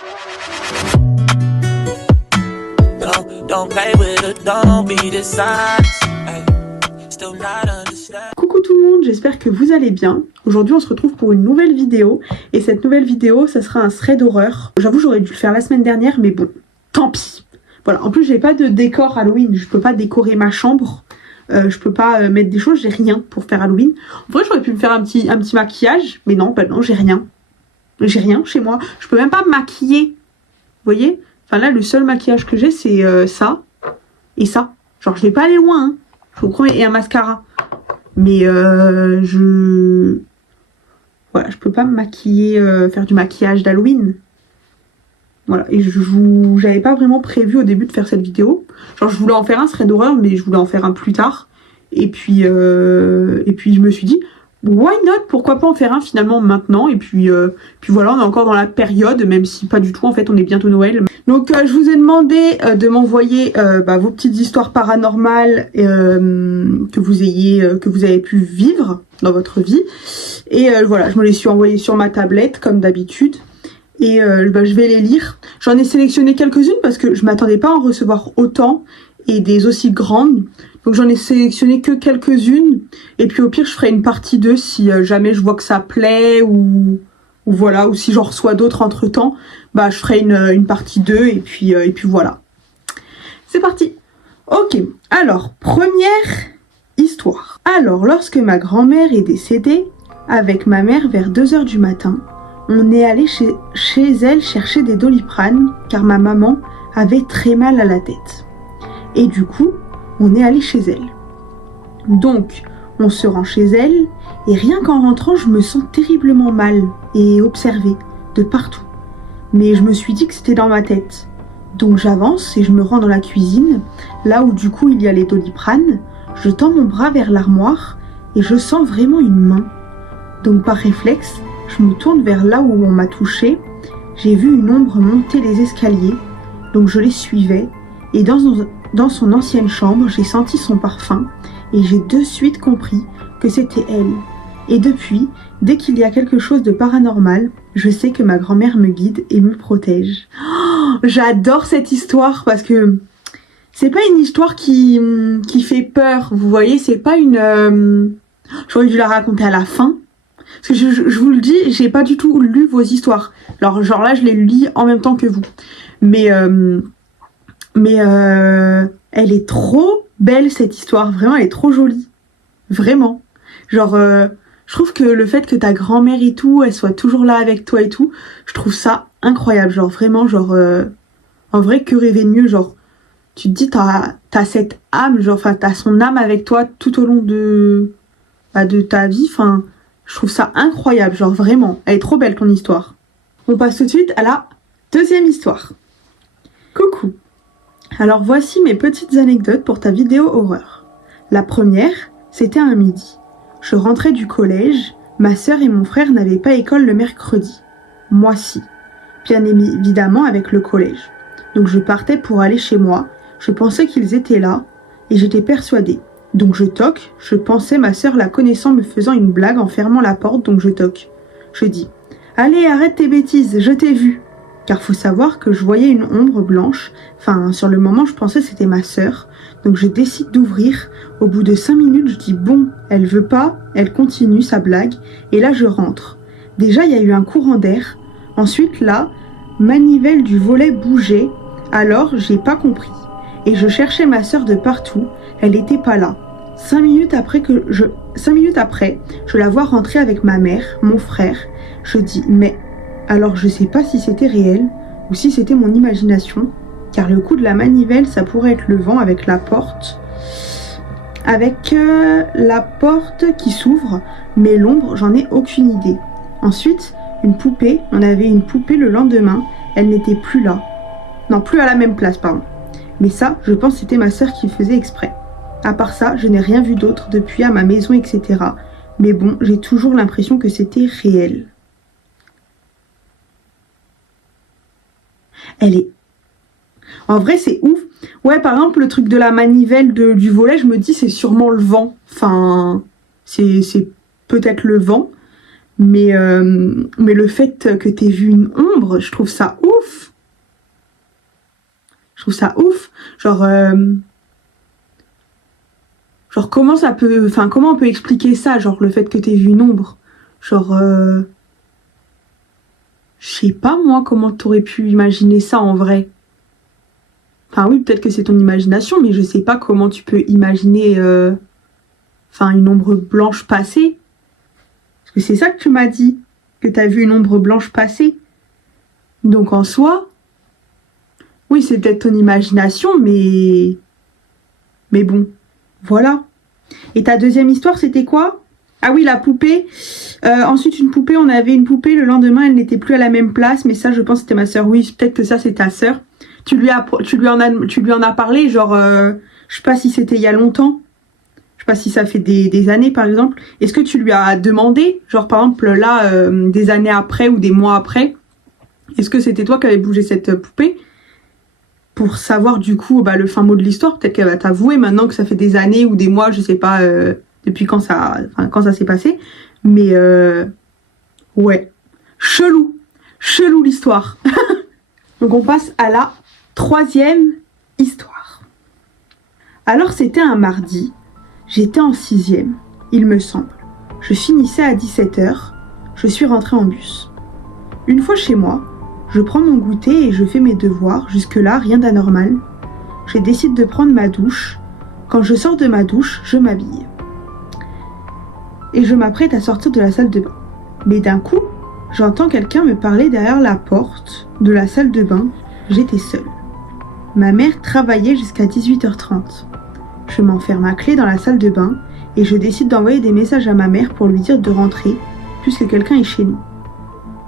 Coucou tout le monde, j'espère que vous allez bien. Aujourd'hui on se retrouve pour une nouvelle vidéo. Et cette nouvelle vidéo, ça sera un thread d'horreur. J'avoue j'aurais dû le faire la semaine dernière, mais bon, tant pis. Voilà, en plus j'ai pas de décor Halloween, je peux pas décorer ma chambre. Je peux pas mettre des choses, j'ai rien pour faire Halloween. En vrai j'aurais pu me faire un petit maquillage, mais non, bah non, j'ai rien. J'ai rien chez moi, je peux même pas me maquiller. Vous voyez? Enfin là le seul maquillage que j'ai c'est ça et ça. Genre je vais pas aller loin, hein. Et un mascara. Mais voilà, je peux pas me maquiller, faire du maquillage d'Halloween. Voilà, et j'avais pas vraiment prévu au début de faire cette vidéo. Genre je voulais en faire un thread d'horreur, mais je voulais en faire un plus tard. Et puis je me suis dit, why not? Pourquoi pas en faire un finalement maintenant? Et puis voilà, on est encore dans la période, même si pas du tout, en fait on est bientôt Noël. Donc je vous ai demandé de m'envoyer vos petites histoires paranormales que vous avez pu vivre dans votre vie. Et voilà, je me les suis envoyées sur ma tablette comme d'habitude. Et je vais les lire. J'en ai sélectionné quelques-unes parce que je m'attendais pas à en recevoir autant et des aussi grandes. Donc j'en ai sélectionné que quelques-unes. Et puis au pire je ferai une partie 2 si jamais je vois que ça plaît ou voilà. Ou si j'en reçois d'autres entre temps, je ferai une partie 2 et puis voilà. C'est parti. Ok, alors première histoire. Alors lorsque ma grand-mère est décédée, avec ma mère vers 2 h du matin, on est allé chez elle chercher des Doliprane car ma maman avait très mal à la tête. Et du coup, on est allé chez elle. Donc, on se rend chez elle et rien qu'en rentrant, je me sens terriblement mal et observée de partout. Mais je me suis dit que c'était dans ma tête. Donc j'avance et je me rends dans la cuisine, là où du coup il y a les Doliprane. Je tends mon bras vers l'armoire et je sens vraiment une main. Donc par réflexe, je me tourne vers là où on m'a touché. J'ai vu une ombre monter les escaliers, donc je les suivais. Et dans son ancienne chambre, j'ai senti son parfum et j'ai de suite compris que c'était elle. Et depuis, dès qu'il y a quelque chose de paranormal, je sais que ma grand-mère me guide et me protège. Oh, j'adore cette histoire parce que c'est pas une histoire qui fait peur. Vous voyez, c'est pas une... J'aurais dû la raconter à la fin. Parce que je vous le dis, j'ai pas du tout lu vos histoires. Alors genre là, je les lis en même temps que vous. Mais elle est trop belle cette histoire. Vraiment, elle est trop jolie. Vraiment. Genre, je trouve que le fait que ta grand-mère et tout, elle soit toujours là avec toi et tout, je trouve ça incroyable. Genre vraiment, genre... en vrai, que rêver de mieux? Genre, tu te dis, t'as cette âme, genre, enfin, t'as son âme avec toi tout au long de ta vie, enfin... Je trouve ça incroyable, genre vraiment. Elle est trop belle ton histoire. On passe tout de suite à la deuxième histoire. Coucou. Alors voici mes petites anecdotes pour ta vidéo horreur. La première, c'était un midi. Je rentrais du collège, ma sœur et mon frère n'avaient pas école le mercredi. Moi si. Bien évidemment avec le collège. Donc je partais pour aller chez moi. Je pensais qu'ils étaient là et j'étais persuadée. Donc je toque, je pensais ma sœur la connaissant me faisant une blague en fermant la porte, donc je toque. Je dis « Allez, arrête tes bêtises, je t'ai vu !» Car faut savoir que je voyais une ombre blanche, enfin sur le moment je pensais c'était ma sœur, donc je décide d'ouvrir. Au bout de 5 minutes je dis « Bon, elle veut pas », elle continue sa blague, et là je rentre. Déjà il y a eu un courant d'air, ensuite là, manivelle du volet bougeait, alors j'ai pas compris. Et je cherchais ma sœur de partout, elle était pas là. 5 minutes après, je la vois rentrer avec ma mère, mon frère. Je dis, mais alors je sais pas si c'était réel ou si c'était mon imagination, car le coup de la manivelle, ça pourrait être le vent avec la porte. La porte qui s'ouvre, mais l'ombre, j'en ai aucune idée. Ensuite, une poupée, on avait une poupée le lendemain, elle n'était plus là. Non, plus à la même place, pardon. Mais ça, je pense que c'était ma sœur qui faisait exprès. À part ça, je n'ai rien vu d'autre depuis à ma maison, etc. Mais bon, j'ai toujours l'impression que c'était réel. Elle est... En vrai, c'est ouf. Ouais, par exemple, le truc de la manivelle du volet, je me dis, c'est sûrement le vent. Enfin, c'est peut-être le vent. Mais le fait que t'aies vu une ombre, je trouve ça ouf. Je trouve ça ouf. Genre comment ça peut... Enfin, comment on peut expliquer ça? Genre, le fait que t'aies vu une ombre. Genre... Je sais pas, moi, comment t'aurais pu imaginer ça en vrai. Enfin, oui, peut-être que c'est ton imagination, mais je sais pas comment tu peux imaginer... Enfin, une ombre blanche passer. Parce que c'est ça que tu m'as dit. Que t'as vu une ombre blanche passer. Donc, en soi... Oui, c'est peut-être ton imagination, mais... Mais bon, voilà. Et ta deuxième histoire, c'était quoi? Ah oui, la poupée. Ensuite, une poupée, on avait une poupée. Le lendemain, elle n'était plus à la même place. Mais ça, je pense que c'était ma sœur. Oui, peut-être que ça, c'est ta sœur. Tu lui en as parlé, genre... je sais pas si c'était il y a longtemps. Je sais pas si ça fait des années, par exemple. Est-ce que tu lui as demandé, genre, par exemple, là, des années après ou des mois après, est-ce que c'était toi qui avais bougé cette poupée? Pour savoir du coup le fin mot de l'histoire, peut-être qu'elle va t'avouer maintenant que ça fait des années ou des mois, je sais pas depuis quand ça s'est passé, mais ouais, chelou l'histoire. Donc on passe à la troisième histoire. Alors c'était un mardi, j'étais en 6e, il me semble. Je finissais à 17h, je suis rentrée en bus. Une fois chez moi, je prends mon goûter et je fais mes devoirs, jusque-là rien d'anormal. Je décide de prendre ma douche. Quand je sors de ma douche, je m'habille. Et je m'apprête à sortir de la salle de bain. Mais d'un coup, j'entends quelqu'un me parler derrière la porte de la salle de bain. J'étais seule. Ma mère travaillait jusqu'à 18h30. Je m'enferme à clé dans la salle de bain et je décide d'envoyer des messages à ma mère pour lui dire de rentrer, puisque quelqu'un est chez nous.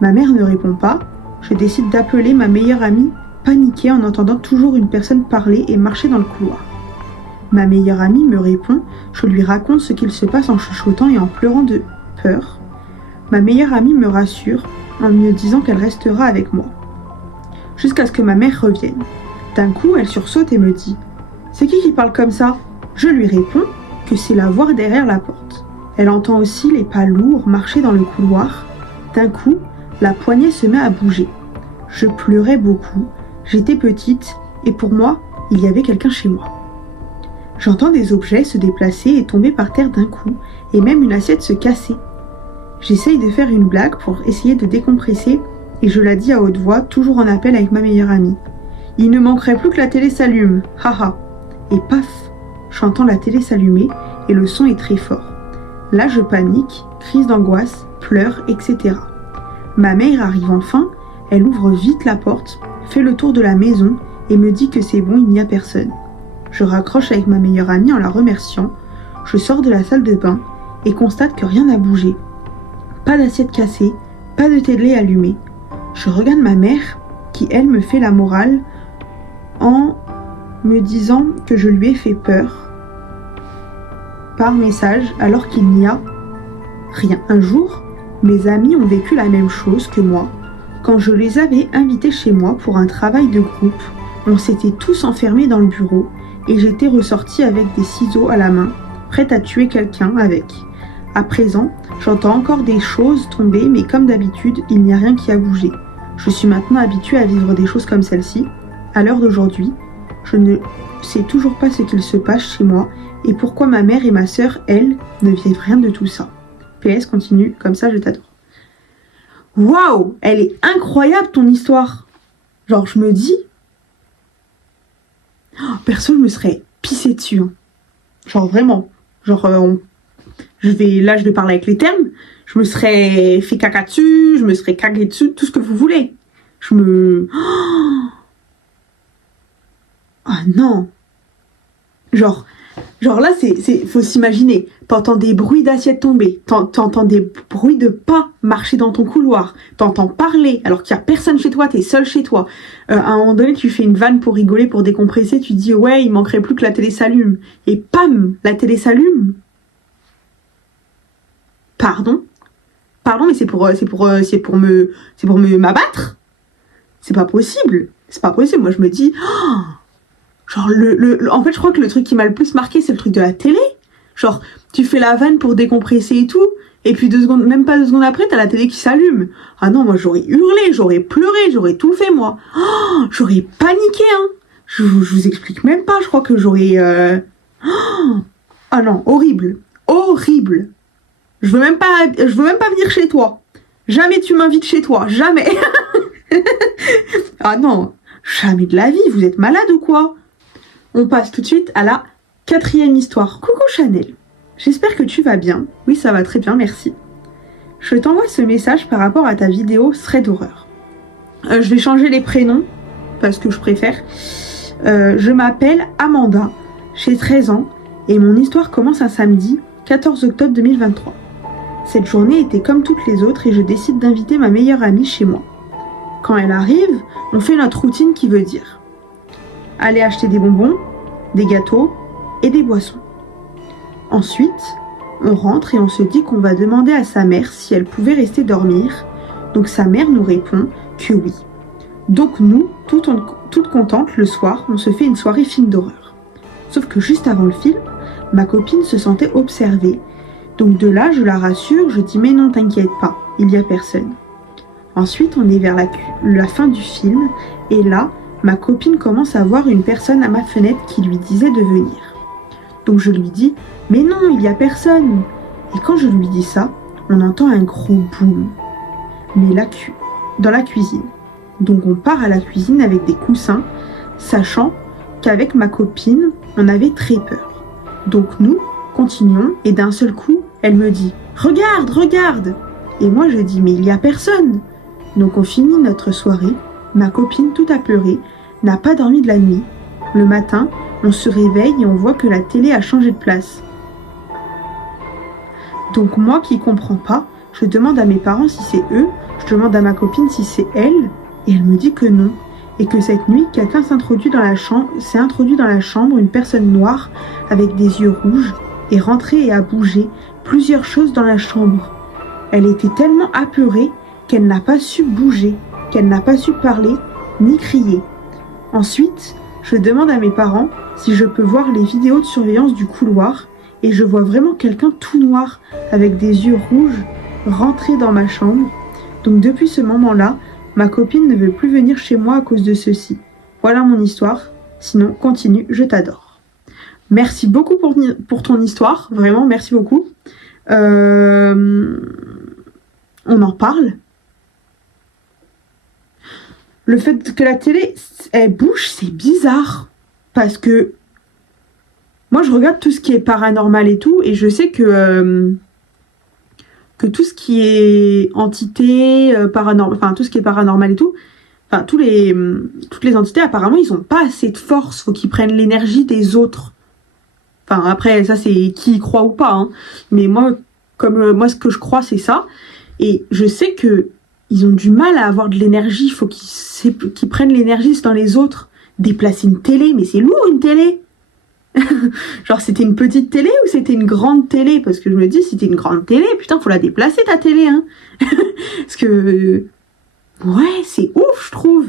Ma mère ne répond pas. Je décide d'appeler ma meilleure amie, paniquée en entendant toujours une personne parler et marcher dans le couloir. Ma meilleure amie me répond, je lui raconte ce qu'il se passe en chuchotant et en pleurant de peur. Ma meilleure amie me rassure en me disant qu'elle restera avec moi. Jusqu'à ce que ma mère revienne. D'un coup, elle sursaute et me dit « C'est qui parle comme ça ?» Je lui réponds que c'est la voix derrière la porte. Elle entend aussi les pas lourds marcher dans le couloir. D'un coup, la poignée se met à bouger. Je pleurais beaucoup, j'étais petite et pour moi, il y avait quelqu'un chez moi. J'entends des objets se déplacer et tomber par terre d'un coup et même une assiette se casser. J'essaye de faire une blague pour essayer de décompresser et je la dis à haute voix, toujours en appel avec ma meilleure amie. Il ne manquerait plus que la télé s'allume, haha. Et paf, j'entends la télé s'allumer et le son est très fort. Là, je panique, crise d'angoisse, pleure, etc. Ma mère arrive enfin, elle ouvre vite la porte, fait le tour de la maison et me dit que c'est bon, il n'y a personne. Je raccroche avec ma meilleure amie en la remerciant, je sors de la salle de bain et constate que rien n'a bougé. Pas d'assiette cassée, pas de télé allumée. Je regarde ma mère qui, elle, me fait la morale en me disant que je lui ai fait peur par message alors qu'il n'y a rien. Un jour, mes amis ont vécu la même chose que moi. Quand je les avais invités chez moi pour un travail de groupe, on s'était tous enfermés dans le bureau et j'étais ressortie avec des ciseaux à la main, prête à tuer quelqu'un avec. À présent, j'entends encore des choses tomber, mais comme d'habitude, il n'y a rien qui a bougé. Je suis maintenant habituée à vivre des choses comme celle-ci. À l'heure d'aujourd'hui, je ne sais toujours pas ce qu'il se passe chez moi et pourquoi ma mère et ma sœur, elles, ne vivent rien de tout ça. PS, continue, comme ça je t'adore. Waouh, elle est incroyable ton histoire. Genre je me dis, perso je me serais pissée dessus. Hein. Genre vraiment, genre je vais parler avec les termes. Je me serais fait caca dessus, je me serais cagué dessus, tout ce que vous voulez. Ah non. Genre là, faut s'imaginer, t'entends des bruits d'assiettes tomber, t'entends des bruits de pas marcher dans ton couloir, t'entends parler alors qu'il y a personne chez toi, t'es seul chez toi. À un moment donné, tu fais une vanne pour rigoler, pour décompresser, tu dis ouais, il manquerait plus que la télé s'allume. Et pam, la télé s'allume. Pardon, mais c'est pour m'abattre. C'est pas possible. Moi, je me dis. Genre, en fait, je crois que le truc qui m'a le plus marqué, c'est le truc de la télé. Genre, tu fais la vanne pour décompresser et tout, Et puis 2 secondes, même pas 2 secondes après, t'as la télé qui s'allume. Ah non, moi j'aurais hurlé, j'aurais pleuré, j'aurais tout fait moi. Oh, j'aurais paniqué, hein. Je vous explique même pas, je crois que j'aurais... Ah non, horrible. Horrible. Je veux même pas venir chez toi. Jamais tu m'invites chez toi, jamais. Ah non, jamais de la vie, vous êtes malade ou quoi? On passe tout de suite à la 4e histoire. Coucou Chanel, j'espère que tu vas bien. Oui, ça va très bien, merci. Je t'envoie ce message par rapport à ta vidéo thread d'horreur. Je vais changer les prénoms, parce que je préfère. Je m'appelle Amanda, j'ai 13 ans, et mon histoire commence un samedi, 14 octobre 2023. Cette journée était comme toutes les autres et je décide d'inviter ma meilleure amie chez moi. Quand elle arrive, on fait notre routine qui veut dire aller acheter des bonbons, des gâteaux et des boissons. Ensuite, on rentre et on se dit qu'on va demander à sa mère si elle pouvait rester dormir. Donc sa mère nous répond que oui. Donc nous, toutes contentes, le soir, on se fait une soirée film d'horreur. Sauf que juste avant le film, ma copine se sentait observée. Donc de là, je la rassure, je dis « Mais non, t'inquiète pas, il n'y a personne ». Ensuite, on est vers la fin du film, et là, ma copine commence à voir une personne à ma fenêtre qui lui disait de venir. Donc je lui dis « Mais non, il n'y a personne ». Et quand je lui dis ça, on entend un gros boum, mais dans la cuisine. Donc on part à la cuisine avec des coussins, sachant qu'avec ma copine, on avait très peur. Donc nous, continuons, et d'un seul coup, elle me dit « Regarde, regarde !» Et moi je dis « Mais il n'y a personne !» Donc on finit notre soirée, ma copine tout apeurée, n'a pas dormi de la nuit. Le matin, on se réveille et on voit que la télé a changé de place. Donc moi qui comprends pas, je demande à mes parents si c'est eux, je demande à ma copine si c'est elle, et elle me dit que non. Et que cette nuit, quelqu'un s'est introduit dans la chambre, une personne noire avec des yeux rouges, est rentrée et a bougé plusieurs choses dans la chambre. Elle était tellement apeurée qu'elle n'a pas su bouger, qu'elle n'a pas su parler ni crier. Ensuite, je demande à mes parents si je peux voir les vidéos de surveillance du couloir et je vois vraiment quelqu'un tout noir avec des yeux rouges rentrer dans ma chambre. Donc depuis ce moment-là, ma copine ne veut plus venir chez moi à cause de ceci. Voilà mon histoire. Sinon, continue, je t'adore. Merci beaucoup pour ton histoire, vraiment, merci beaucoup. On en parle. Le fait que la télé, elle bouge, c'est bizarre. Parce que moi, je regarde tout ce qui est paranormal et tout, et je sais que tout ce qui est entité, paranormal, enfin tout ce qui est paranormal et tout, enfin toutes les entités, apparemment, ils ont pas assez de force. Faut qu'ils prennent l'énergie des autres. Enfin, après, ça, c'est qui y croit ou pas, hein. Mais moi, moi, ce que je crois, c'est ça. Et je sais que ils ont du mal à avoir de l'énergie. Il faut qu'ils prennent l'énergie dans les autres. Déplacer une télé, mais c'est lourd, une télé. Genre, c'était une petite télé ou c'était une grande télé? Parce que je me dis, si c'était une grande télé, putain, faut la déplacer, ta télé, hein. Parce que... Ouais, c'est ouf, je trouve.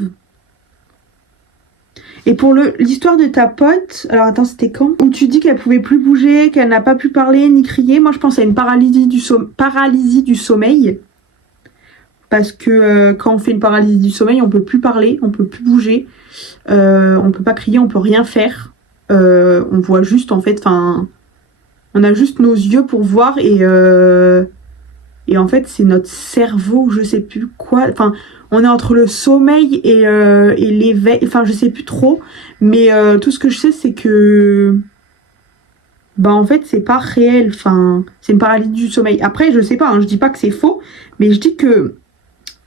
Et pour l'histoire de ta pote, alors attends, c'était quand? Où tu dis qu'elle pouvait plus bouger, qu'elle n'a pas pu parler ni crier. Moi, je pense à une paralysie du sommeil. Parce que quand on fait une paralysie du sommeil, on peut plus parler, on peut plus bouger, on peut pas crier, on peut rien faire. On voit juste, en fait, enfin, on a juste nos yeux pour voir et en fait, c'est notre cerveau, je sais plus quoi. Enfin, on est entre le sommeil et l'éveil. Enfin, je sais plus trop. Mais tout ce que je sais, c'est que... Bah, en fait, c'est pas réel. Enfin, c'est une paralysie du sommeil. Après, je sais pas, hein, je dis pas que c'est faux. Mais je dis que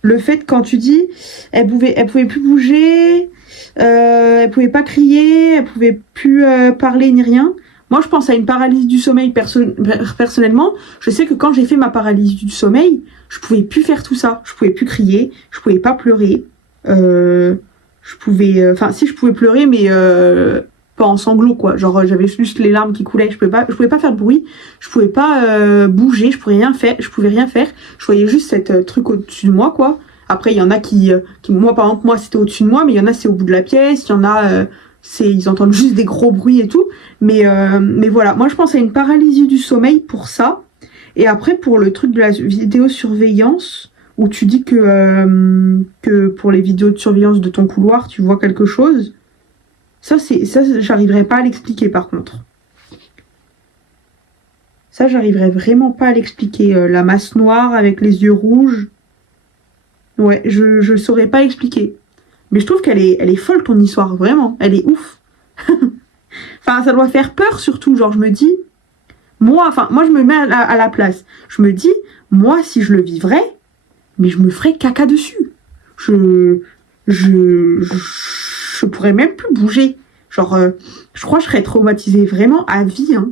le fait, quand tu dis... Elle pouvait plus bouger, elle pouvait pas crier, elle pouvait plus parler ni rien... Moi, je pense à une paralysie du sommeil personnellement. Je sais que quand j'ai fait ma paralysie du sommeil, je pouvais plus faire tout ça. Je pouvais plus crier, je pouvais pas pleurer. Je pouvais... Enfin, si, je pouvais pleurer, mais pas en sanglots, quoi. Genre, j'avais juste les larmes qui coulaient. Je pouvais pas faire de bruit. Je pouvais pas bouger. Je pouvais rien faire. Je voyais juste cette truc au-dessus de moi, quoi. Après, il y en a qui... Moi, par exemple, moi, c'était au-dessus de moi, mais il y en a, c'est au bout de la pièce. Il y en a... ils entendent juste des gros bruits et tout. Mais voilà, moi je pense à une paralysie du sommeil pour ça. Et après, pour le truc de la vidéosurveillance, où tu dis que pour les vidéos de surveillance de ton couloir, tu vois quelque chose, ça, j'arriverai pas à l'expliquer par contre. Ça, j'arriverai vraiment pas à l'expliquer. La masse noire avec les yeux rouges. Ouais, je saurais pas expliquer. Mais je trouve elle est folle ton histoire, vraiment. Elle est ouf. Enfin, ça doit faire peur surtout. Genre, je me dis, moi je me mets à la place. Je me dis, moi, si je le vivrais, mais je me ferais caca dessus. Je pourrais même plus bouger. Genre, je crois que je serais traumatisée vraiment à vie, hein.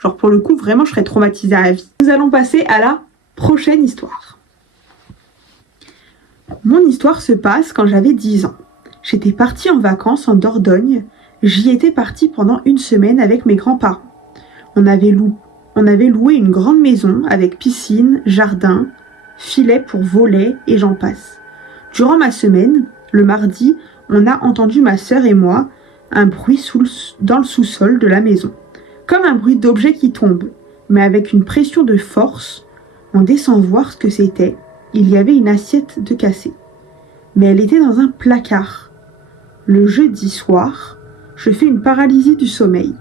Genre, pour le coup, vraiment, je serais traumatisée à vie. Nous allons passer à la prochaine histoire. Mon histoire se passe quand j'avais 10 ans. J'étais partie en vacances en Dordogne. J'y étais partie pendant une semaine avec mes grands-parents. On avait loué une grande maison avec piscine, jardin, filet pour volets et j'en passe. Durant ma semaine, le mardi, on a entendu ma sœur et moi un bruit dans le sous-sol de la maison. Comme un bruit d'objet qui tombe, mais avec une pression de force. On descend voir ce que c'était. Il y avait une assiette de cassée. Mais elle était dans un placard. Le jeudi soir, je fais une paralysie du sommeil.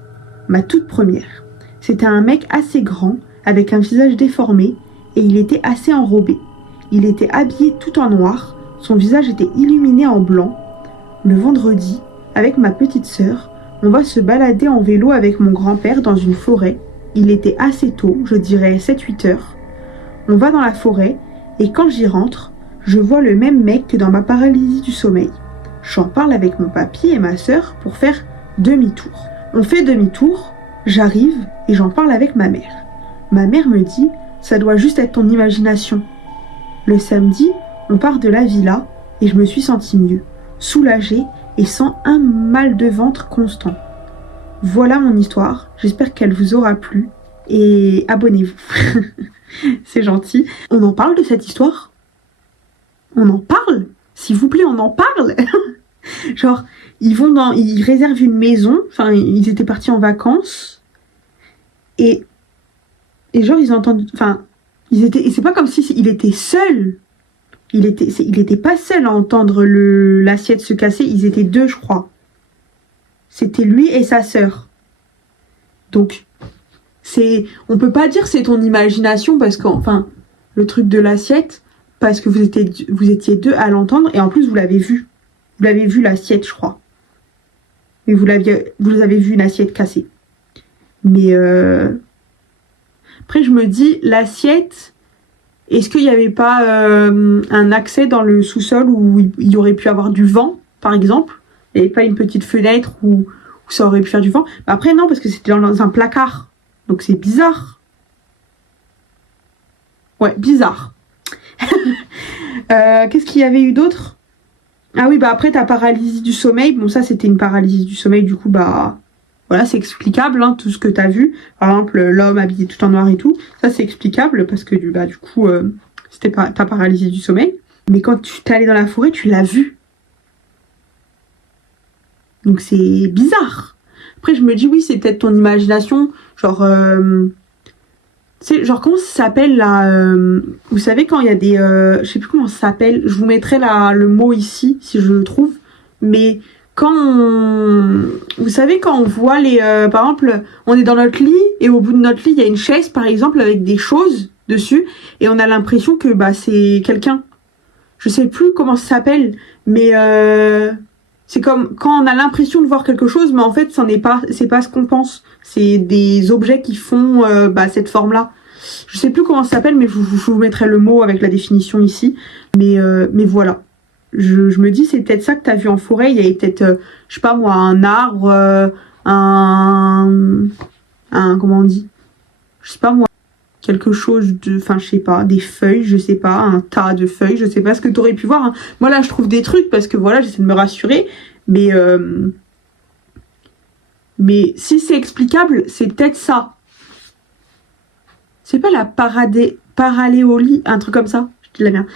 Ma toute première. C'était un mec assez grand, avec un visage déformé, et il était assez enrobé. Il était habillé tout en noir, son visage était illuminé en blanc. Le vendredi, avec ma petite sœur, on va se balader en vélo avec mon grand-père dans une forêt. Il était assez tôt, je dirais 7-8 heures. On va dans la forêt, et quand j'y rentre, je vois le même mec que dans ma paralysie du sommeil. J'en parle avec mon papy et ma sœur pour faire demi-tour. On fait demi-tour, j'arrive et j'en parle avec ma mère. Ma mère me dit, ça doit juste être ton imagination. Le samedi, on part de la villa et je me suis sentie mieux, soulagée et sans un mal de ventre constant. Voilà mon histoire, j'espère qu'elle vous aura plu et abonnez-vous. C'est gentil. On en parle de cette histoire ? On en parle ? S'il vous plaît, on en parle. Genre, ils réservent une maison, enfin, ils étaient partis en vacances et genre, ils entendent, enfin, et c'est pas comme si il était seul. Il était pas seul à entendre l'assiette se casser, ils étaient deux, je crois. C'était lui et sa sœur. Donc, on peut pas dire c'est ton imagination parce qu'enfin, le truc de l'assiette, parce que vous étiez deux à l'entendre et en plus vous l'avez vu. Vous l'avez vu l'assiette, je crois. Et vous avez vu une assiette cassée. Mais après je me dis l'assiette, est-ce qu'il n'y avait pas un accès dans le sous-sol où il y aurait pu avoir du vent, par exemple? Il n'y avait pas une petite fenêtre où ça aurait pu faire du vent. Après non, parce que c'était dans un placard. Donc c'est bizarre. Ouais, bizarre. Qu'est-ce qu'il y avait eu d'autre? Ah oui, bah après ta paralysie du sommeil. Bon, ça c'était une paralysie du sommeil, du coup, bah voilà, c'est explicable, hein, tout ce que t'as vu. Par exemple, l'homme habillé tout en noir et tout. Ça c'est explicable parce que du coup, c'était pas ta paralysie du sommeil. Mais quand tu t'es allé dans la forêt, tu l'as vu. Donc c'est bizarre. Après, je me dis, oui, c'est peut-être ton imagination. Genre, genre comment ça s'appelle là vous savez quand il y a des je sais plus comment ça s'appelle, je vous mettrai le mot ici si je le trouve, mais vous savez quand on voit par exemple on est dans notre lit et au bout de notre lit il y a une chaise par exemple avec des choses dessus et on a l'impression que c'est quelqu'un, je sais plus comment ça s'appelle, mais c'est comme quand on a l'impression de voir quelque chose, mais en fait, c'est pas ce qu'on pense. C'est des objets qui font cette forme-là. Je sais plus comment ça s'appelle, mais je vous mettrai le mot avec la définition ici. Mais voilà. Je me dis, c'est peut-être ça que tu as vu en forêt. Il y avait peut-être, je sais pas moi, un arbre, comment on dit? Je sais pas moi. Quelque chose enfin je sais pas, des feuilles, je sais pas, un tas de feuilles, je sais pas ce que tu aurais pu voir, hein. Moi là je trouve des trucs parce que voilà, j'essaie de me rassurer, mais si c'est explicable, c'est peut-être ça. C'est pas la paraléolie, un truc comme ça, je dis la merde.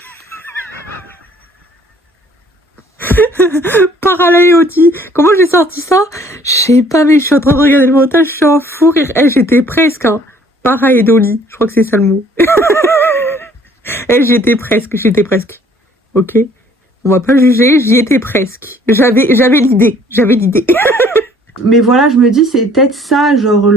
Paraléolie, comment j'ai sorti ça? Je sais pas, mais je suis en train de regarder le montage, je suis en fou rire, j'étais presque, hein. Paraïdolie, je crois que c'est ça le mot. J'y étais presque. Ok? On va pas juger, j'y étais presque. J'avais l'idée. Mais voilà, je me dis, c'est peut-être ça, genre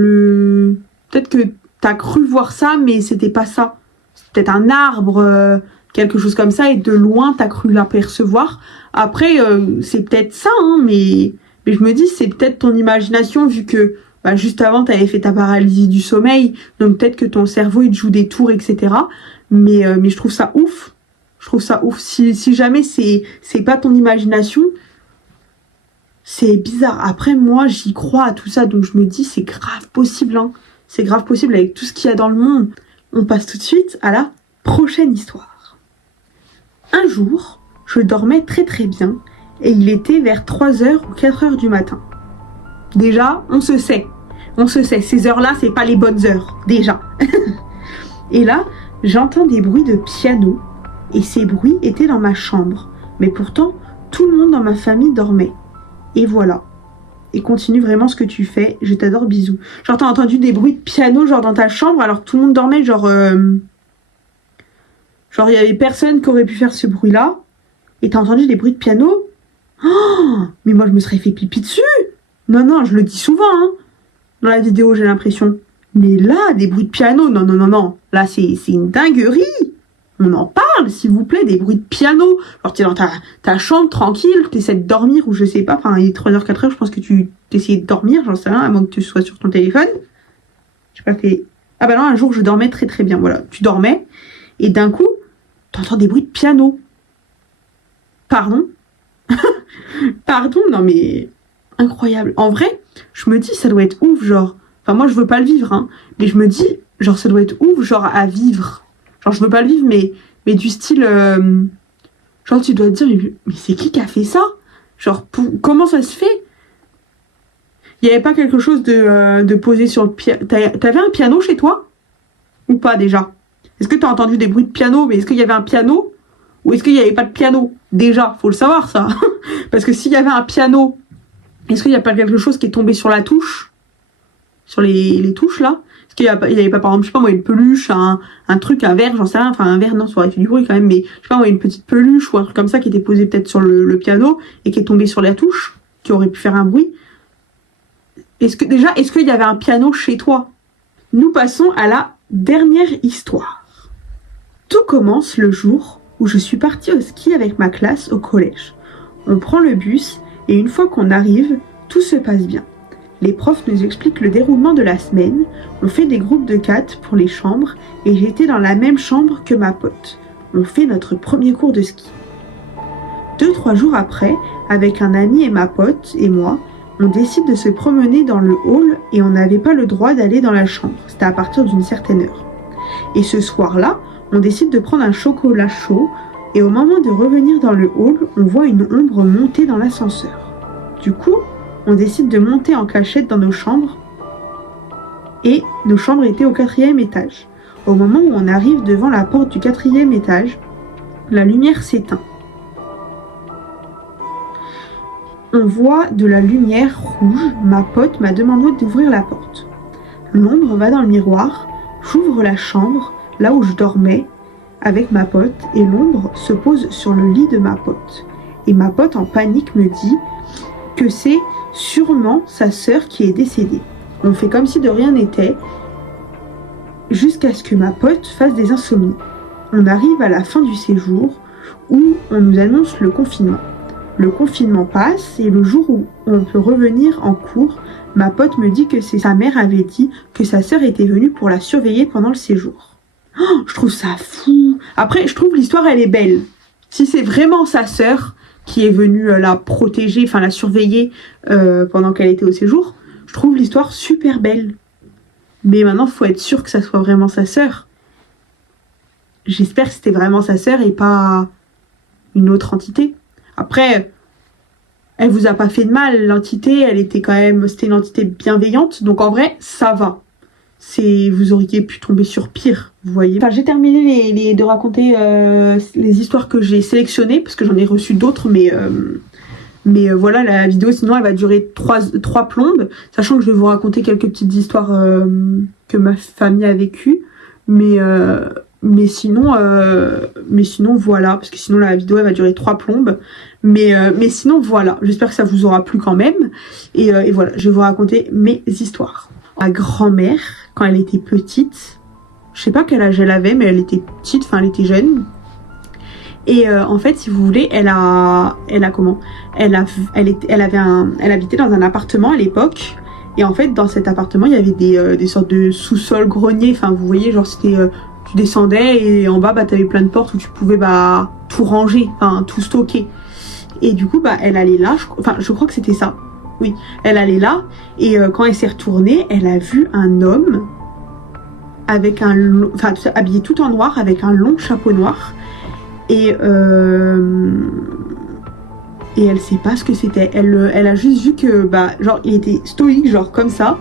peut-être que t'as cru voir ça, mais c'était pas ça. C'est peut-être un arbre, quelque chose comme ça, et de loin, t'as cru l'apercevoir. Après, c'est peut-être ça, hein, mais je me dis, c'est peut-être ton imagination, vu que juste avant, t'avais fait ta paralysie du sommeil, donc peut-être que ton cerveau, il te joue des tours, etc. Mais je trouve ça ouf. Si jamais c'est pas ton imagination, c'est bizarre. Après, moi, j'y crois à tout ça, donc je me dis, c'est grave possible, hein. C'est grave possible avec tout ce qu'il y a dans le monde. On passe tout de suite à la prochaine histoire. Un jour, je dormais très très bien, et il était vers 3h ou 4h du matin. Déjà, on se sait, ces heures-là, c'est pas les bonnes heures, déjà. Et là, j'entends des bruits de piano, et ces bruits étaient dans ma chambre. Mais pourtant, tout le monde dans ma famille dormait. Et voilà. Et continue vraiment ce que tu fais. Je t'adore, bisous. Genre, t'as entendu des bruits de piano, genre, dans ta chambre, alors que tout le monde dormait, genre, il y avait personne qui aurait pu faire ce bruit-là. Et t'as entendu des bruits de piano? Oh, mais moi, je me serais fait pipi dessus. Non, je le dis souvent, hein. Dans la vidéo, j'ai l'impression. Mais là, des bruits de piano, non. Là, c'est une dinguerie. On en parle, s'il vous plaît, des bruits de piano. Genre, t'es dans ta chambre, tranquille, t'essaies de dormir, ou je sais pas, enfin, il est 3h, 4h, je pense que tu t'essayais de dormir, j'en sais rien, à moins que tu sois sur ton téléphone. J'ai pas fait... Ah bah non, un jour, je dormais très très bien, voilà. Tu dormais, et d'un coup, t'entends des bruits de piano. Pardon? Pardon, non mais... Incroyable. En vrai, je me dis, ça doit être ouf, genre... Enfin, moi, je veux pas le vivre, hein, mais je me dis, genre, ça doit être ouf, genre, à vivre. Genre, je veux pas le vivre, mais du style... genre, tu dois te dire, mais c'est qui a fait ça? Genre, comment ça se fait? Il y avait pas quelque chose de posé sur le piano? T'avais un piano chez toi? Ou pas, déjà? Est-ce que t'as entendu des bruits de piano? Mais est-ce qu'il y avait un piano? Ou est-ce qu'il y avait pas de piano? Déjà, faut le savoir, ça. Parce que s'il y avait un piano, est-ce qu'il y a pas quelque chose qui est tombé sur la touche? Sur les touches, là? Est-ce qu'il y avait pas, par exemple, je sais pas moi, une peluche, un truc, un verre, j'en sais rien, enfin un verre, non, ça aurait fait du bruit quand même, mais je sais pas moi, une petite peluche ou un truc comme ça qui était posé peut-être sur le piano et qui est tombé sur la touche, qui aurait pu faire un bruit. Est-ce qu'il y avait un piano chez toi? Nous passons à la dernière histoire. Tout commence le jour où je suis partie au ski avec ma classe au collège. On prend le bus et une fois qu'on arrive, tout se passe bien. Les profs nous expliquent le déroulement de la semaine, on fait des groupes de 4 pour les chambres et j'étais dans la même chambre que ma pote. On fait notre premier cours de ski. 2-3 jours après, avec un ami et ma pote et moi, on décide de se promener dans le hall et on n'avait pas le droit d'aller dans la chambre, c'était à partir d'une certaine heure. Et ce soir-là, on décide de prendre un chocolat chaud et au moment de revenir dans le hall, on voit une ombre monter dans l'ascenseur. Du coup, on décide de monter en cachette dans nos chambres et nos chambres étaient au 4e étage. Au moment où on arrive devant la porte du 4e étage, la lumière s'éteint. On voit de la lumière rouge, ma pote m'a demandé d'ouvrir la porte. L'ombre va dans le miroir, j'ouvre la chambre, là où je dormais, avec ma pote, et l'ombre se pose sur le lit de ma pote. Et ma pote en panique me dit que c'est sûrement sa sœur qui est décédée. On fait comme si de rien n'était, jusqu'à ce que ma pote fasse des insomnies. On arrive à la fin du séjour, où on nous annonce le confinement. Le confinement passe, et le jour où on peut revenir en cours, ma pote me dit que sa mère avait dit que sa sœur était venue pour la surveiller pendant le séjour. Oh, je trouve ça fou. Après, je trouve l'histoire, elle est belle. Si c'est vraiment sa sœur qui est venue la protéger, enfin la surveiller pendant qu'elle était au séjour, je trouve l'histoire super belle. Mais maintenant, il faut être sûr que ça soit vraiment sa sœur. J'espère que c'était vraiment sa sœur et pas une autre entité. Après, elle vous a pas fait de mal, l'entité, c'était une entité bienveillante, donc en vrai, ça va. Vous auriez pu tomber sur pire, vous voyez. Enfin, j'ai terminé de raconter les histoires que j'ai sélectionnées, parce que j'en ai reçu d'autres, mais Mais voilà, la vidéo, sinon, elle va durer 3 plombes, sachant que je vais vous raconter quelques petites histoires que ma famille a vécues. Mais sinon, voilà, parce que sinon, la vidéo, elle va durer 3 plombes. Mais sinon, voilà, j'espère que ça vous aura plu quand même. Et voilà, je vais vous raconter mes histoires. Ma grand-mère, quand elle était petite, je sais pas quel âge elle avait, mais elle était petite, enfin, elle était jeune. Et en fait, si vous voulez, elle habitait dans un appartement à l'époque. Et en fait, dans cet appartement, il y avait des sortes de sous-sols greniers. Enfin, vous voyez, genre c'était, tu descendais et en bas, bah, t'avais plein de portes où tu pouvais bah tout ranger, enfin tout stocker. Et du coup, bah, elle allait là. Je crois que c'était ça. Oui, elle allait là. Et quand elle s'est retournée, elle a vu un homme avec habillé tout en noir, avec un long chapeau noir. Et elle sait pas ce que c'était. Elle a juste vu que bah genre il était stoïque, genre comme ça,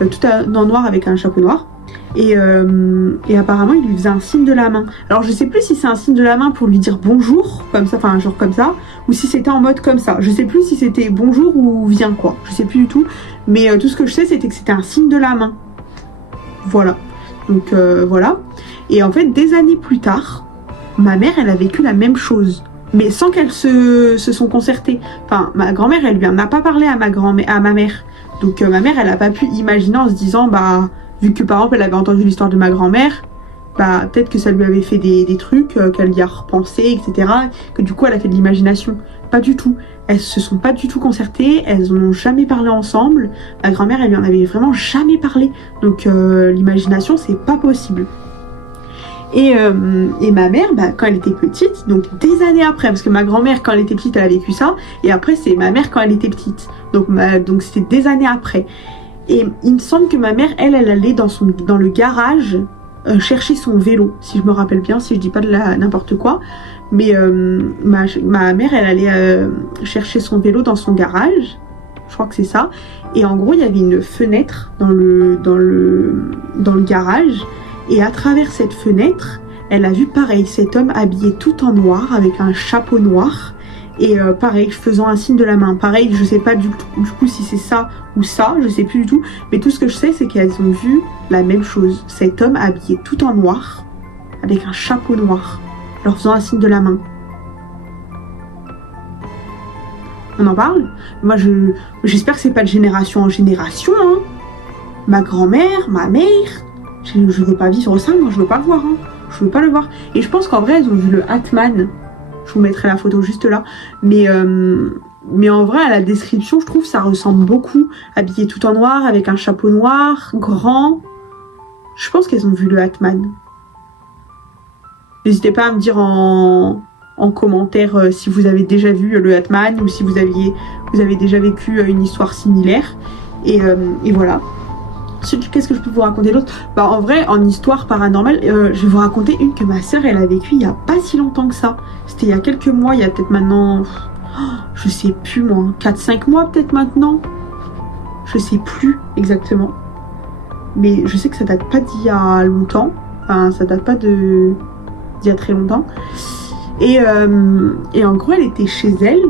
tout en noir avec un chapeau noir. Et apparemment il lui faisait un signe de la main. Alors je sais plus si c'est un signe de la main pour lui dire bonjour, comme ça, enfin genre comme ça, ou si c'était en mode comme ça. Je sais plus si c'était bonjour ou viens quoi. Je sais plus du tout. Mais tout ce que je sais c'était que c'était un signe de la main. Voilà. Donc voilà. Et en fait des années plus tard, ma mère, elle a vécu la même chose, mais sans qu'elles se sont concertées. Enfin, ma grand-mère, elle lui en a pas parlé à ma mère. Donc ma mère, elle a pas pu imaginer en se disant, bah, vu que par exemple, elle avait entendu l'histoire de ma grand-mère, bah, peut-être que ça lui avait fait des trucs, qu'elle y a repensé, etc. Que du coup, elle a fait de l'imagination. Pas du tout. Elles se sont pas du tout concertées, elles n'ont jamais parlé ensemble. Ma grand-mère, elle lui en avait vraiment jamais parlé. Donc l'imagination, c'est pas possible. Et ma mère, bah, quand elle était petite, donc des années après, parce que ma grand-mère, quand elle était petite, elle a vécu ça, et après, c'est ma mère quand elle était petite. Donc c'était des années après. Et il me semble que ma mère, elle allait dans le garage chercher son vélo, si je me rappelle bien, si je dis pas de n'importe quoi. Mais ma mère, elle allait chercher son vélo dans son garage, je crois que c'est ça. Et en gros, il y avait une fenêtre dans le garage. Et à travers cette fenêtre, elle a vu pareil, cet homme habillé tout en noir, avec un chapeau noir, et pareil, faisant un signe de la main. Pareil, je sais pas du coup si c'est ça ou ça, je sais plus du tout, mais tout ce que je sais, c'est qu'elles ont vu la même chose. Cet homme habillé tout en noir, avec un chapeau noir, leur faisant un signe de la main. On en parle? Moi, j'espère que c'est pas de génération en génération, hein. Ma grand-mère, ma mère... Je veux pas vivre ça, moi je veux pas le voir, hein. Je veux pas le voir. Et je pense qu'en vrai elles ont vu le Hatman. Je vous mettrai la photo juste là. Mais en vrai à la description je trouve ça ressemble beaucoup. Habillé tout en noir, avec un chapeau noir, grand. Je pense qu'elles ont vu le Hatman. N'hésitez pas à me dire en commentaire si vous avez déjà vu le Hatman ou si vous avez déjà vécu une histoire similaire. Et voilà. Qu'est-ce que je peux vous raconter d'autre? Bah en vrai, en histoire paranormale, je vais vous raconter une que ma soeur elle a vécue il y a pas si longtemps que ça. C'était il y a quelques mois, il y a peut-être maintenant, je sais plus moi, 4-5 mois peut-être maintenant. Je sais plus exactement. Mais je sais que ça date pas d'il y a longtemps. Enfin, ça date pas d'il y a très longtemps. Et en gros, elle était chez elle,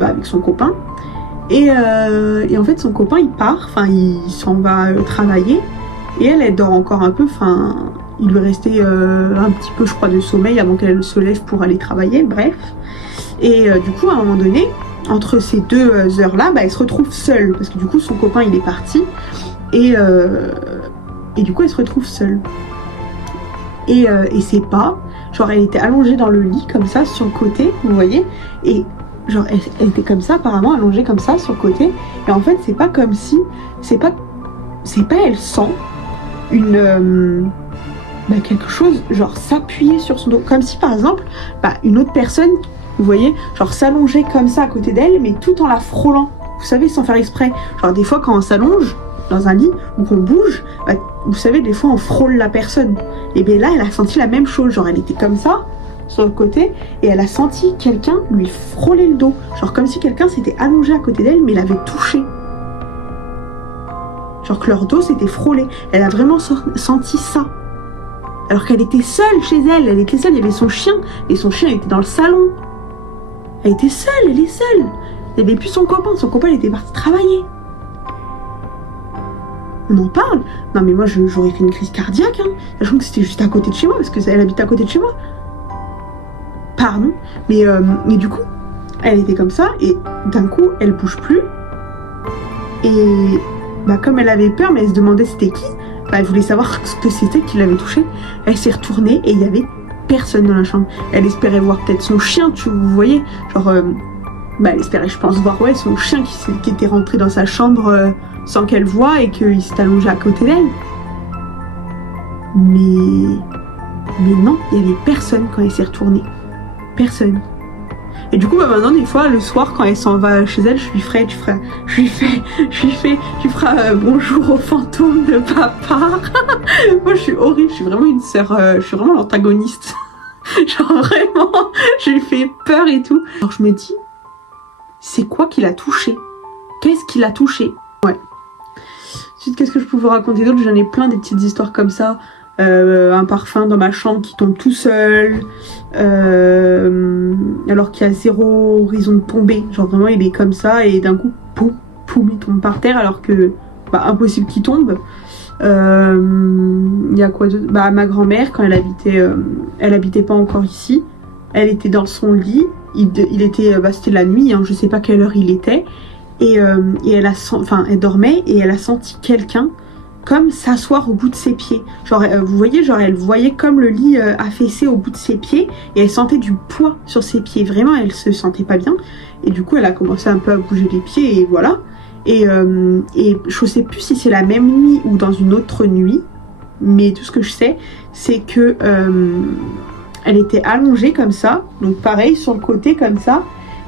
avec son copain. Et en fait son copain il part, enfin il s'en va travailler et elle dort encore un peu, enfin il lui restait un petit peu je crois de sommeil avant qu'elle se lève pour aller travailler, bref. Et du coup à un moment donné, entre ces deux heures là, bah, elle se retrouve seule parce que du coup son copain il est parti et du coup elle se retrouve seule. Et c'est pas, genre elle était allongée dans le lit comme ça sur le côté, vous voyez, et genre elle était comme ça apparemment allongée comme ça sur le côté et en fait c'est pas comme si c'est pas elle sent une quelque chose genre s'appuyer sur son dos comme si par exemple une autre personne vous voyez genre s'allongeait comme ça à côté d'elle mais tout en la frôlant, vous savez, sans faire exprès. Genre des fois quand on s'allonge dans un lit ou qu'on bouge, vous savez des fois on frôle la personne et bien là elle a senti la même chose, genre elle était comme ça sur le côté et elle a senti quelqu'un lui frôler le dos, genre comme si quelqu'un s'était allongé à côté d'elle mais l'avait touché, genre que leur dos s'était frôlé. Elle a vraiment senti ça alors qu'elle était seule chez elle, elle était seule, il y avait son chien et son chien était dans le salon, elle était seule, elle est seule Il n'y avait plus son copain il était parti travailler. On en parle. Non mais moi j'aurais fait une crise cardiaque, hein, sachant que c'était juste à côté de chez moi, parce qu'elle habite à côté de chez moi. Pardon. Mais du coup, elle était comme ça, et d'un coup, elle bouge plus. Et bah comme elle avait peur, mais elle se demandait c'était qui, bah elle voulait savoir ce que c'était qui l'avait touchée. Elle s'est retournée et il y avait personne dans la chambre. Elle espérait voir peut-être son chien, vous voyez, genre bah elle espérait, je pense, voir son chien qui était rentré dans sa chambre sans qu'elle voie et qu'il s'est allongé à côté d'elle. Mais non, il y avait personne quand elle s'est retournée. Personne. Et du coup, bah maintenant, des fois, le soir, quand elle s'en va chez elle, tu feras bonjour au fantôme de papa. Moi, je suis horrible, je suis vraiment une sœur, je suis vraiment l'antagoniste. Genre vraiment, je lui fais peur et tout. Alors je me dis, c'est quoi qui l'a touché? Qu'est-ce qui l'a touché? Ouais. Ensuite, qu'est-ce que je peux vous raconter d'autre? J'en ai plein des petites histoires comme ça. Un parfum dans ma chambre qui tombe tout seul, alors qu'il y a zéro raison de tomber. Genre vraiment il est comme ça et d'un coup, poum, poum, il tombe par terre alors que, bah, impossible qu'il tombe. Il y a quoi d'autre? Bah, ma grand-mère, quand elle habitait pas encore ici, elle était dans son lit, il était, bah, c'était la nuit, hein, je sais pas quelle heure il était, et elle dormait et elle a senti quelqu'un comme s'asseoir au bout de ses pieds. Genre, vous voyez, genre elle voyait comme le lit affaissé au bout de ses pieds et elle sentait du poids sur ses pieds. Vraiment, elle se sentait pas bien. Et du coup, elle a commencé un peu à bouger les pieds et voilà. Et je sais plus si c'est la même nuit ou dans une autre nuit, mais tout ce que je sais, c'est que elle était allongée comme ça, donc pareil sur le côté comme ça.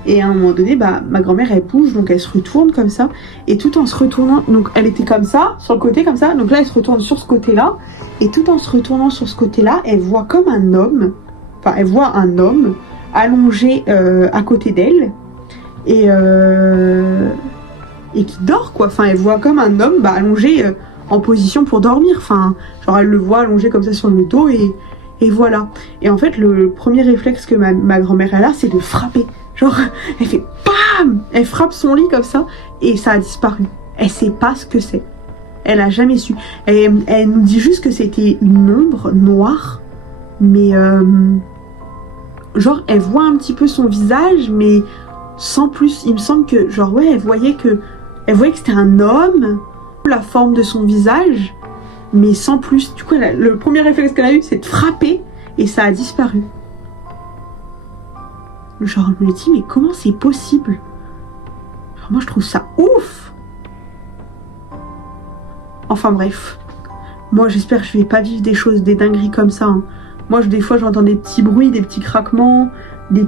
Et à un moment donné, bah, ma grand-mère, elle bouge, donc elle se retourne comme ça. Et tout en se retournant, donc elle était comme ça, sur le côté comme ça. Donc là, elle se retourne sur ce côté-là. Et tout en se retournant sur ce côté-là, elle voit comme un homme, enfin, elle voit un homme allongé à côté d'elle. Et qui dort, quoi. Enfin, elle voit comme un homme, bah, allongé en position pour dormir. Enfin, genre, elle le voit allongé comme ça sur le dos et voilà. Et en fait, le premier réflexe que ma grand-mère a, c'est de frapper. Genre, elle fait BAM! Elle frappe son lit comme ça et ça a disparu. Elle sait pas ce que c'est. Elle a jamais su. Elle nous dit juste que c'était une ombre noire, mais genre, elle voit un petit peu son visage, mais sans plus. Il me semble que, genre, ouais, elle voyait que c'était un homme, la forme de son visage, mais sans plus. Du coup, le premier réflexe qu'elle a eu, c'est de frapper et ça a disparu. Genre, je me dis, mais comment c'est possible? Genre, moi, je trouve ça ouf. Enfin, bref. Moi, j'espère que je vais pas vivre des dingueries comme ça. Hein. Moi, des fois, j'entends des petits bruits, des petits craquements, des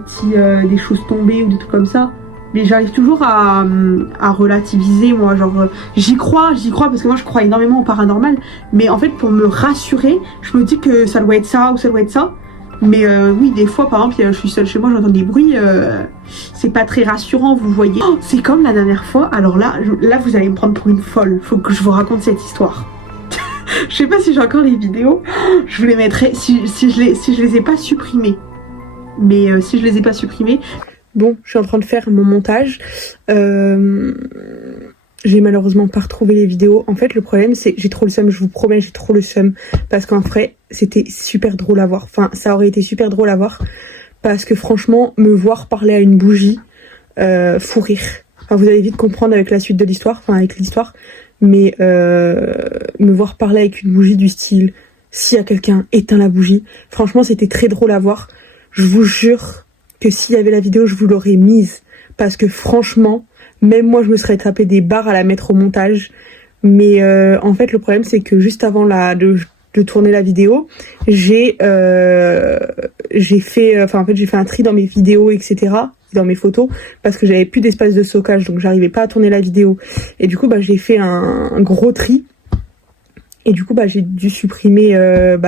choses tombées ou des trucs comme ça. Mais j'arrive toujours à relativiser, moi. Genre, j'y crois parce que moi, je crois énormément au paranormal. Mais en fait, pour me rassurer, je me dis que ça doit être ça ou ça doit être ça. Mais oui, des fois, par exemple, je suis seule chez moi, j'entends des bruits, c'est pas très rassurant, vous voyez. Oh, c'est comme la dernière fois, alors là, vous allez me prendre pour une folle, faut que je vous raconte cette histoire. Je sais pas si j'ai encore les vidéos, je vous les mettrai, si je les ai pas supprimées. Mais si je les ai pas supprimées... Bon, je suis en train de faire mon montage. J'ai malheureusement pas retrouvé les vidéos. En fait, le problème, c'est que j'ai trop le seum. Je vous promets, j'ai trop le seum. Parce qu'en vrai, c'était super drôle à voir. Enfin, ça aurait été super drôle à voir. Parce que franchement, me voir parler à une bougie, fou rire. Enfin, vous allez vite comprendre avec la suite de l'histoire. Enfin, avec l'histoire. Mais me voir parler avec une bougie du style, s'il y a quelqu'un, éteins la bougie. Franchement, c'était très drôle à voir. Je vous jure que s'il y avait la vidéo, je vous l'aurais mise. Parce que franchement... Même moi, je me serais tapé des barres à la mettre au montage. Mais en fait, le problème, c'est que juste avant de tourner la vidéo, j'ai fait un tri dans mes vidéos, etc., dans mes photos, parce que j'avais plus d'espace de stockage, donc j'arrivais pas à tourner la vidéo. Et du coup, bah, j'ai fait un gros tri. Et du coup, bah, j'ai dû supprimer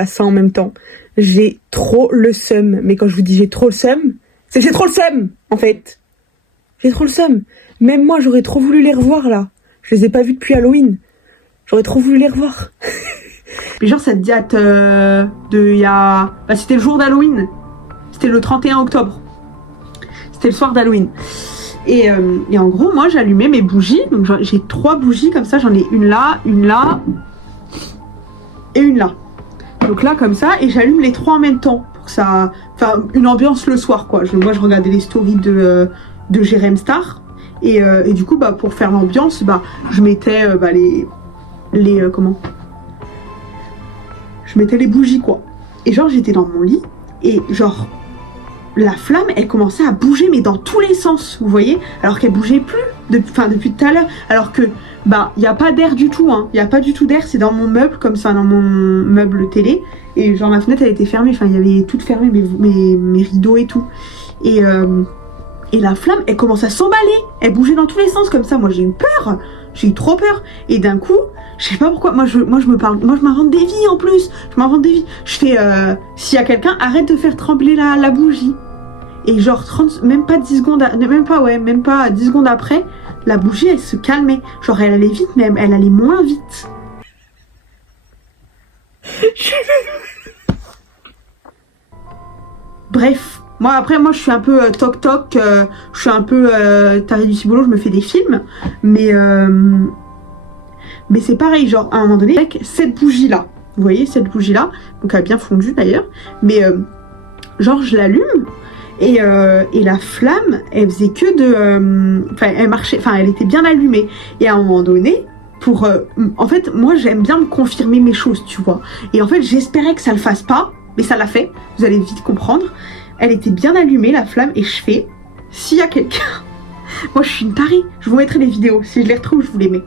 ça en même temps. J'ai trop le seum. Mais quand je vous dis j'ai trop le seum, c'est que j'ai trop le seum, en fait. J'ai trop le seum. Même moi, j'aurais trop voulu les revoir, là. Je les ai pas vus depuis Halloween. J'aurais trop voulu les revoir. Mais genre, cette date c'était le jour d'Halloween. C'était le 31 octobre. C'était le soir d'Halloween. Et en gros, moi j'allumais mes bougies. Donc j'ai 3 bougies comme ça. J'en ai une là et une là. Donc là comme ça. Et j'allume les 3 en même temps. Pour que ça... Enfin, une ambiance le soir quoi. Moi je regardais les stories de Jérém Star. Et du coup, bah, pour faire l'ambiance, bah, je mettais comment je mettais les bougies quoi. Et genre j'étais dans mon lit. Et genre... la flamme, elle commençait à bouger, mais dans tous les sens, vous voyez, alors qu'elle bougeait plus, depuis tout à l'heure, alors que, bah, il n'y a pas d'air du tout, hein, il n'y a pas du tout d'air, c'est dans mon meuble, comme ça, dans mon meuble télé, et genre ma fenêtre, elle était fermée, enfin, il y avait tout fermé, mes rideaux et tout, et la flamme, elle commence à s'emballer, elle bougeait dans tous les sens, comme ça, moi, j'ai eu trop peur, et d'un coup, je sais pas pourquoi, moi je m'invente des vies en plus, je fais, s'il y a quelqu'un, arrête de faire trembler la bougie. Et genre même pas 10 secondes après, la bougie elle se calmait. Genre elle allait vite, mais elle allait moins vite. Bref, moi je suis un peu toc-toc, je suis un peu taré du ciboulot, je me fais des films, mais c'est pareil, genre à un moment donné, avec cette bougie là, vous voyez cette bougie là, donc elle a bien fondu d'ailleurs, mais genre je l'allume. Et la flamme, elle faisait que de... Enfin, elle marchait... Enfin, elle était bien allumée. Et à un moment donné, en fait, moi, j'aime bien me confirmer mes choses, tu vois. Et en fait, j'espérais que ça le fasse pas. Mais ça l'a fait. Vous allez vite comprendre. Elle était bien allumée, la flamme. Et je fais... S'il y a quelqu'un... Moi, je suis une tarée. Je vous mettrai les vidéos. Si je les retrouve, je vous les mets.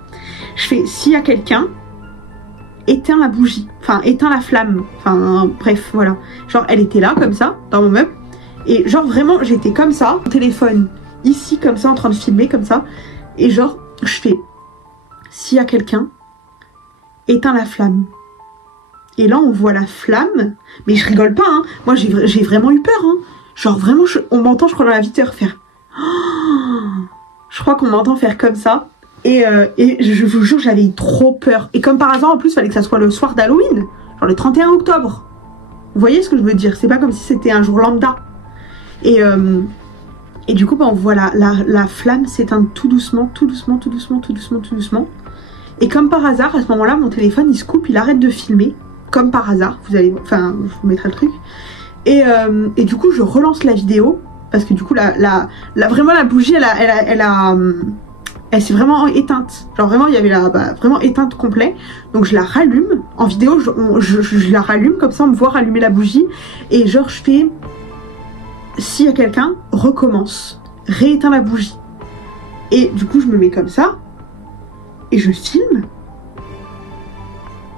Je fais... S'il y a quelqu'un... éteins la bougie. Enfin, éteins la flamme. Enfin, bref, voilà. Genre, elle était là, comme ça, dans mon meuble. Et genre vraiment j'étais comme ça, mon téléphone ici comme ça en train de filmer comme ça. Et genre je fais, s'il y a quelqu'un, éteins la flamme. Et là on voit la flamme, mais je rigole pas hein. Moi j'ai vraiment eu peur hein. Genre vraiment on m'entend je crois dans la vitre faire. Oh, je crois qu'on m'entend faire comme ça. Et je vous jure j'avais eu trop peur. Et comme par hasard en plus il fallait que ça soit le soir d'Halloween, genre le 31 octobre. Vous voyez ce que je veux dire? C'est pas comme si c'était un jour lambda. Et du coup, bah, on voit la flamme s'éteindre tout doucement. Et comme par hasard, à ce moment-là, mon téléphone, il se coupe, il arrête de filmer. Comme par hasard, enfin, je vous mettrai le truc. Et du coup, je relance la vidéo. Parce que du coup, vraiment, la bougie, elle s'est vraiment éteinte. Genre vraiment, il y avait vraiment éteinte complet. Donc je la rallume. En vidéo, je la rallume. Comme ça, on me voit rallumer la bougie. Et genre, je fais... S'il y a quelqu'un, recommence. Rééteins la bougie. Et du coup, je me mets comme ça. Et je filme.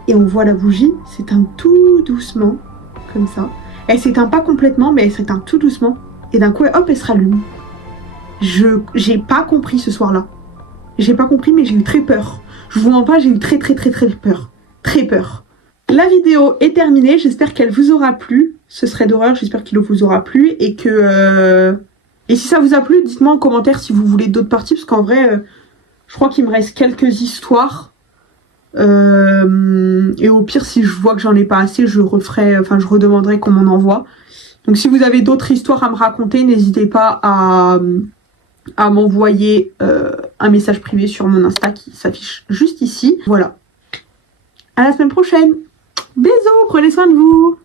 Et on voit la bougie s'éteindre tout doucement. Comme ça. Elle s'éteint pas complètement, mais elle s'éteint tout doucement. Et d'un coup, hop, elle se rallume. J'ai pas compris ce soir-là. J'ai pas compris, mais j'ai eu très peur. Je vous mens pas, j'ai eu très peur. Très peur. La vidéo est terminée, j'espère qu'elle vous aura plu. Ce serait d'horreur, j'espère qu'il vous aura plu. Et que... Et si ça vous a plu, dites-moi en commentaire si vous voulez d'autres parties. Parce qu'en vrai, je crois qu'il me reste quelques histoires. Et au pire, si je vois que j'en ai pas assez, je redemanderai qu'on m'en envoie. Donc si vous avez d'autres histoires à me raconter, n'hésitez pas à m'envoyer un message privé sur mon Insta qui s'affiche juste ici. Voilà. À la semaine prochaine. Bisous, prenez soin de vous.